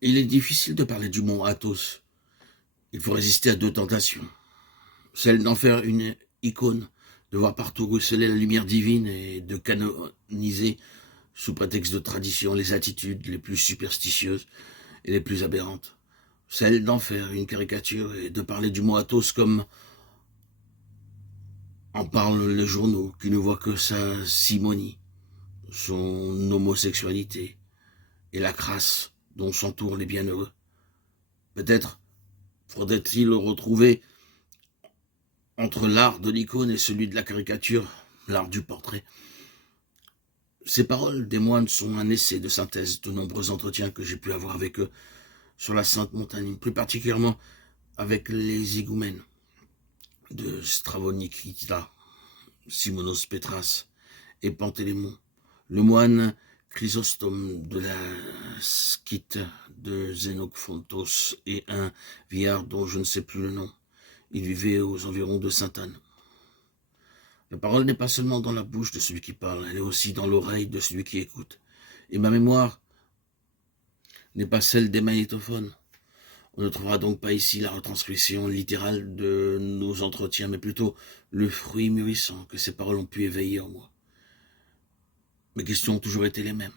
Il est difficile de parler du mont Athos. Il faut résister à deux tentations. Celle d'en faire une icône, de voir partout ruisseler la lumière divine et de canoniser, sous prétexte de tradition, les attitudes les plus superstitieuses et les plus aberrantes. Celle d'en faire une caricature et de parler du mont Athos comme en parlent les journaux, qui ne voient que sa simonie, son homosexualité et la crasse dont s'entourent les bienheureux. Peut-être faudrait-il retrouver entre l'art de l'icône et celui de la caricature, l'art du portrait. Ces paroles des moines sont un essai de synthèse de nombreux entretiens que j'ai pu avoir avec eux sur la Sainte Montagne, plus particulièrement avec les higoumènes de Stravonikita, Simonos Petras et Pantélémon, le moine Chrysostome de la Skite de Xénophontos et un vieillard dont je ne sais plus le nom. Il vivait aux environs de Sainte-Anne. La parole n'est pas seulement dans la bouche de celui qui parle, elle est aussi dans l'oreille de celui qui écoute. Et ma mémoire n'est pas celle des magnétophones. On ne trouvera donc pas ici la retranscription littérale de nos entretiens, mais plutôt le fruit mûrissant que ces paroles ont pu éveiller en moi. Mes questions ont toujours été les mêmes.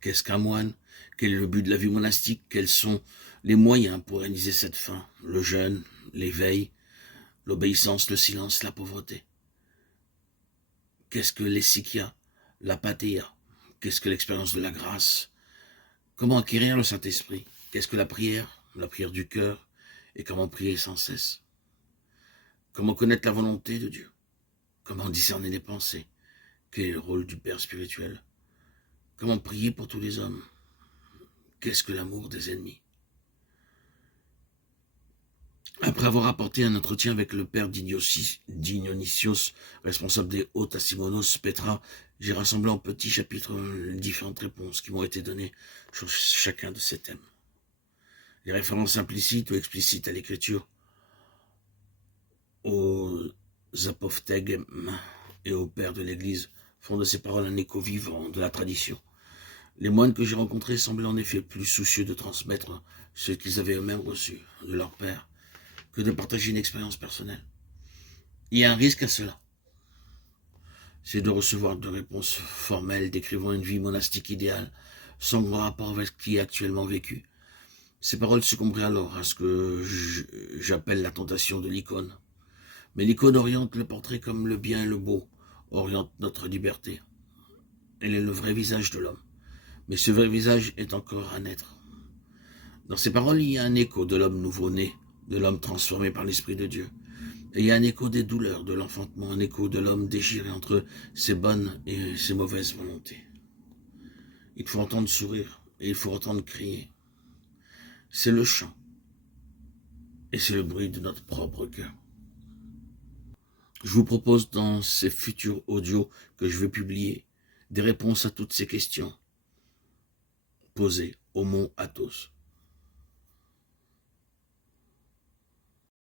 Qu'est-ce qu'un moine? Quel est le but de la vie monastique? Quels sont les moyens pour réaliser cette fin? Le jeûne, l'éveil, l'obéissance, le silence, la pauvreté. Qu'est-ce que l'essikia, la pathéia? Qu'est-ce que l'expérience de la grâce? Comment acquérir le Saint-Esprit? Qu'est-ce que la prière du cœur? Et comment prier sans cesse? Comment connaître la volonté de Dieu? Comment discerner les pensées? Quel est le rôle du Père spirituel? Comment prier pour tous les hommes? Qu'est-ce que l'amour des ennemis? Après avoir apporté un entretien avec le père Dionysios, responsable des hôtes à Simonos Petra, j'ai rassemblé en petits chapitres les différentes réponses qui m'ont été données sur chacun de ces thèmes. Les références implicites ou explicites à l'écriture, aux apophthegmes et aux pères de l'Église font de ces paroles un écho vivant de la tradition. Les moines que j'ai rencontrés semblaient en effet plus soucieux de transmettre ce qu'ils avaient eux-mêmes reçu de leur père que de partager une expérience personnelle. Il y a un risque à cela. C'est de recevoir de réponses formelles décrivant une vie monastique idéale, sans grand rapport avec ce qui est actuellement vécu. Ces paroles succomberaient alors à ce que j'appelle la tentation de l'icône. Mais l'icône oriente le portrait comme le bien et le beau, oriente notre liberté. Elle est le vrai visage de l'homme. Mais ce vrai visage est encore à naître. Dans ces paroles, il y a un écho de l'homme nouveau-né, de l'homme transformé par l'Esprit de Dieu. Et il y a un écho des douleurs de l'enfantement, un écho de l'homme déchiré entre ses bonnes et ses mauvaises volontés. Il faut entendre sourire et il faut entendre crier. C'est le chant et c'est le bruit de notre propre cœur. Je vous propose dans ces futurs audios que je vais publier des réponses à toutes ces questions posées au mont Athos.